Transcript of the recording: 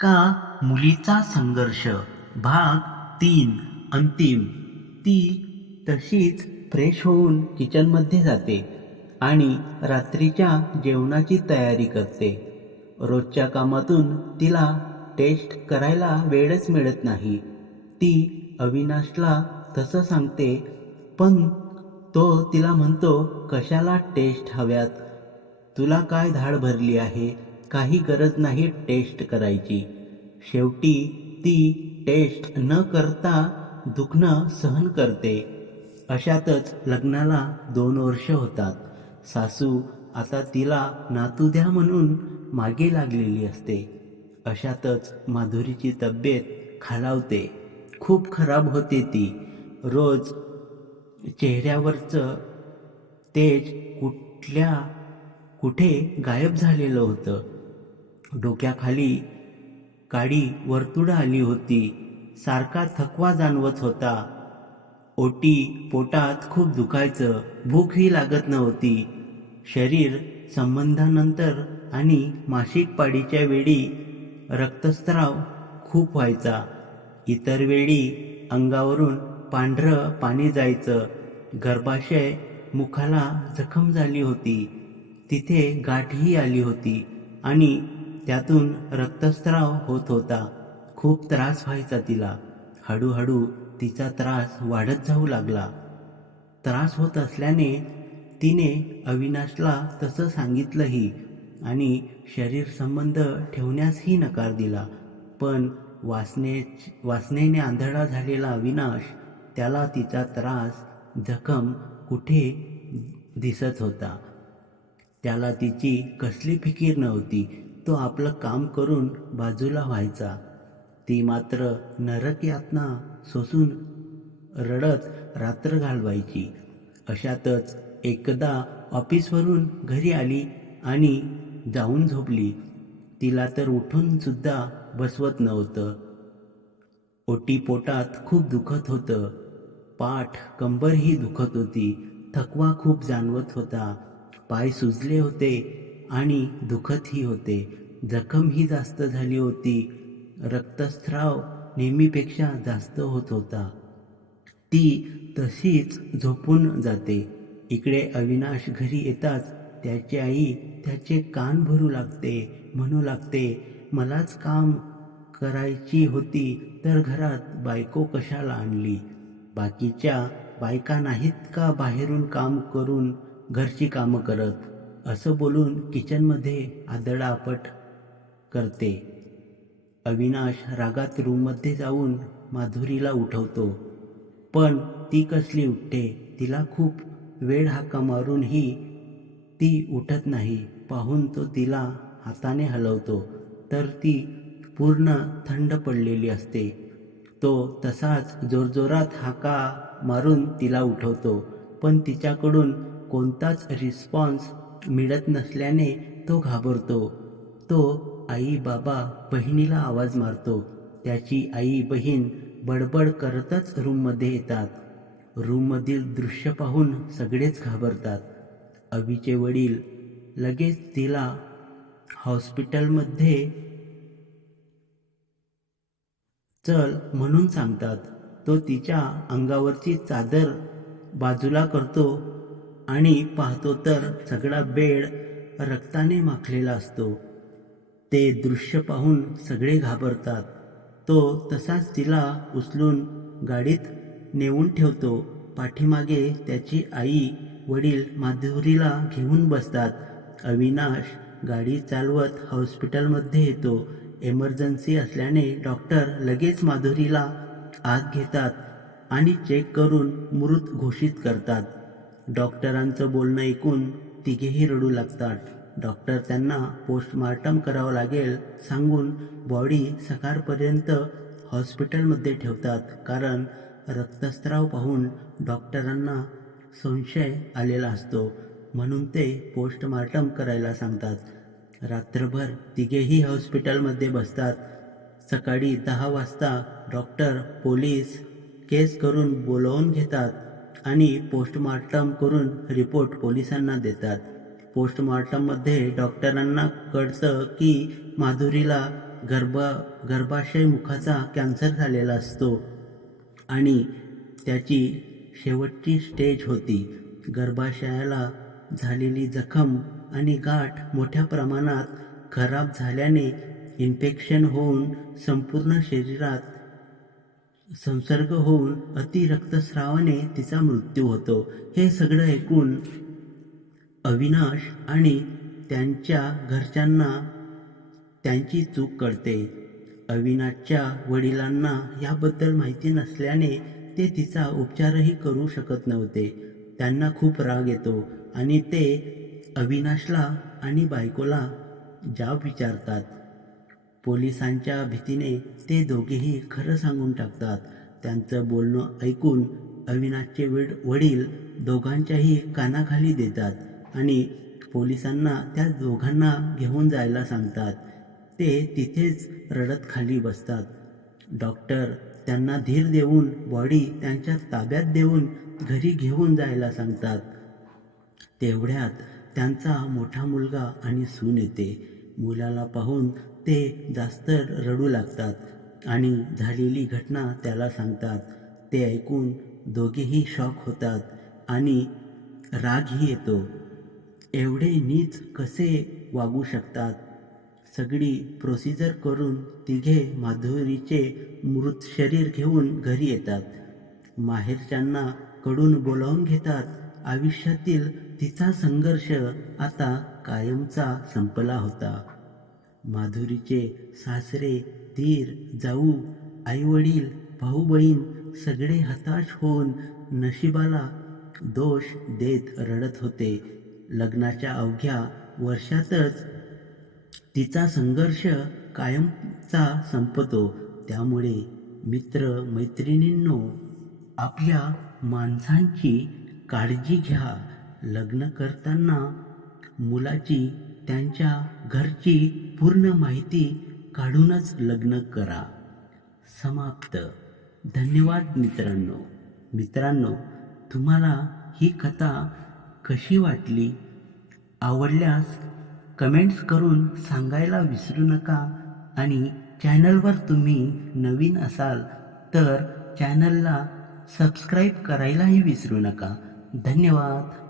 का मुलीचा संघर्ष. भाग तीन. अंतिम. ती तशीच फ्रेश होऊन किचनमध्ये जाते आणि रात्रीच्या जेवणाची तयारी करते. रोजच्या कामातून तिला टेस्ट करायला वेळच मिळत नाही. ती अविनाशला तसं सांगते पण तो तिला म्हणतो कशाला टेस्ट हव्यात? तुला काय धाड भरली आहे? काही गरज नाही टेस्ट करायची. शेवटी ती टेस्ट न करता दुखणं सहन करते. अशातच लग्नाला दोन वर्ष होतात. सासू आता तिला नातू द्या म्हणून मागे लागलेली असते. अशातच माधुरीची तब्येत खालावते. खूप खराब होते ती. रोज चेहऱ्यावरचं तेज कुठल्या कुठे गायब झालेलं होतं. डोक्याखाली काडी वर्तुळं आली होती. सारखा थकवा जाणवत होता. ओटी पोटात खूप दुखायचं भूकही लागत नव्हती. शरीर संबंधानंतर आणि मासिक पाळीच्या वेळी रक्तस्त्राव खूप व्हायचा. इतर वेळी अंगावरून पांढरं पाणी जायचं. गर्भाशय मुखाला जखम झाली होती. तिथे गाठही आली होती आणि त्यातून रक्तस्राव होत होता. खूप त्रास व्हायचा तिला. हळूहळू तिचा त्रास वाढत जाऊ लागला. त्रास होत असल्याने तिने अविनाशला तसं सांगितलंही आणि शरीर संबंध ठेवण्यासही नकार दिला. पण वासने वासनेने आंधळा झालेला अविनाश त्याला तिचा त्रास जखम कुठे दिसत होता? त्याला तिची कसली फिकीर नव्हती. तो आपलं काम करून बाजूला व्हायचा. ती मात्र नरक यातना सोसून रडत रात्र घालवायची. अशातच एकदा ऑफिसवरून घरी आली आणि जाऊन झोपली. तिला तर उठून सुद्धा बसवत नव्हतं. ओटी पोटात खूप दुखत होतं. पाठ कंबरही दुखत होती. थकवा खूप जाणवत होता. पाय सुजले होते. आणि दुखतही होते. जखमही जास्त झाली होती. रक्तस्राव नेहमीपेक्षा जास्त होत होता. ती तशीच झोपून जाते. इकडे अविनाश घरी येताच त्याची आई त्याचे कान भरू लागते म्हणू लागते मलाच काम करायची होती तर घरात बायको कशाला आणली? बाकीच्या बायका नाहीत का बाहेरून काम करून घरची कामं करत? असं बोलून किचनमध्ये आदळापट करते. अविनाश रागात रूममध्ये जाऊन माधुरीला उठवतो. पण ती कसली उठते तिला खूप वेळ हाका मारूनही ती उठत नाही. पाहून तो तिला हाताने हलवतो. तर ती पूर्ण थंड पडलेली असते. तो तसाच जोरजोरात हाका मारून तिला उठवतो. पण तिच्याकडून कोणताच रिस्पॉन्स मिळत नसल्याने तो घाबरतो. तो आई बाबा बहिणीला आवाज मारतो. त्याची आई बहीण बडबड करतच रूममध्ये येतात. रूममधील दृश्य पाहून सगळेच घाबरतात. अवीचे वडील लगेच तिला हॉस्पिटलमध्ये चल म्हणून सांगतात. तो तिच्या अंगावरची चादर बाजूला करतो. आणि पाहतो तर सगळा बेड रक्ताने माखलेला असतो. ते दृश्य पाहून सगळे घाबरतात. तो तसाच तिला उचलून गाडीत नेऊन ठेवतो. पाठीमागे त्याची आई वडील माधुरीला घेऊन बसतात. अविनाश गाडी चालवत हॉस्पिटलमध्ये येतो. एमर्जन्सी असल्याने डॉक्टर लगेच माधुरीला आत घेतात आणि चेक करून मृत घोषित करतात. डॉक्टरांचं बोलणं ऐकून तिघेही रडू लागतात. डॉक्टर त्यांना पोस्टमार्टम करावं लागेल सांगून बॉडी सकाळपर्यंत हॉस्पिटलमध्ये ठेवतात. कारण रक्तस्राव पाहून डॉक्टरांना संशय आलेला असतो. म्हणून ते पोस्टमार्टम करायला सांगतात. रात्रभर तिघेही हॉस्पिटलमध्ये बसतात. सकाळी दहा वाजता डॉक्टर पोलीस केस करून बोलवून घेतात. आणि पोस्टमार्टम करून रिपोर्ट पोलिसांना देतात. पोस्टमार्टममध्ये डॉक्टरांना कळतं की माधुरीला गर्भा गर्भाशय मुखाचा कॅन्सर झालेला असतो आणि त्याची शेवटची स्टेज होती. गर्भाशयाला झालेली जखम आणि गाठ मोठ्या प्रमाणात खराब झाल्याने इन्फेक्शन होऊन संपूर्ण शरीरात संसर्ग होऊन अतिरक्तस्रावाने तिचा मृत्यू होतो. हे सगळं ऐकून अविनाश आणि त्यांच्या घरच्यांना त्यांची चूक कळते. अविनाशच्या वडिलांना याबद्दल माहिती नसल्याने ते तिचा उपचारही करू शकत नव्हते. त्यांना खूप राग येतो आणि ते अविनाशला आणि बायकोला जाब विचारतात. पोलिसांच्या भीतीने ते दोघेही खरं सांगून टाकतात. त्यांचं बोलणं ऐकून अविनाशचे वड वडील दोघांच्याही कानाखाली देतात आणि पोलिसांना त्या दोघांना घेऊन जायला सांगतात. ते तिथेच रडत खाली बसतात. डॉक्टर त्यांना धीर देऊन बॉडी त्यांच्या ताब्यात देऊन घरी घेऊन जायला सांगतात. तेवढ्यात त्यांचा मोठा मुलगा आणि सून येते. मुलाला पाहून ते जास्त रडू लागतात आणि झालेली घटना त्याला सांगतात. ते ऐकून दोघेही शॉक होतात आणि रागही येतो. एवढे नीच कसे वागू शकतात? सगळी प्रोसिजर करून तिघे माधुरीचे मृत शरीर घेऊन घरी येतात. माहेरच्यांना कडून बोलावून घेतात आयुष्यातील तिचा संघर्ष आता कायमचा संपला होता. माधुरीचे सासरे धीर जाऊ आईवडील भाऊ बहीण सगळे हताश होऊन नशिबाला दोष देत रडत होते. लग्नाच्या अवघ्या वर्षातच तिचा संघर्ष कायमचा संपतो. त्यामुळे मित्र मैत्रिणींनो आपल्या माणसांची काळजी घ्या. लग्न करताना मुलाची त्यांच्या घरची पूर्ण माहिती काढूनच लग्न करा. समाप्त. धन्यवाद मित्रांनो. मित्रांनो तुम्हाला ही कथा कशी वाटली? आवडल्यास कमेंट्स करून सांगायला विसरू नका आणि चॅनलवर तुम्ही नवीन असाल तर चॅनलला सबस्क्राईब करायलाही विसरू नका. धन्यवाद.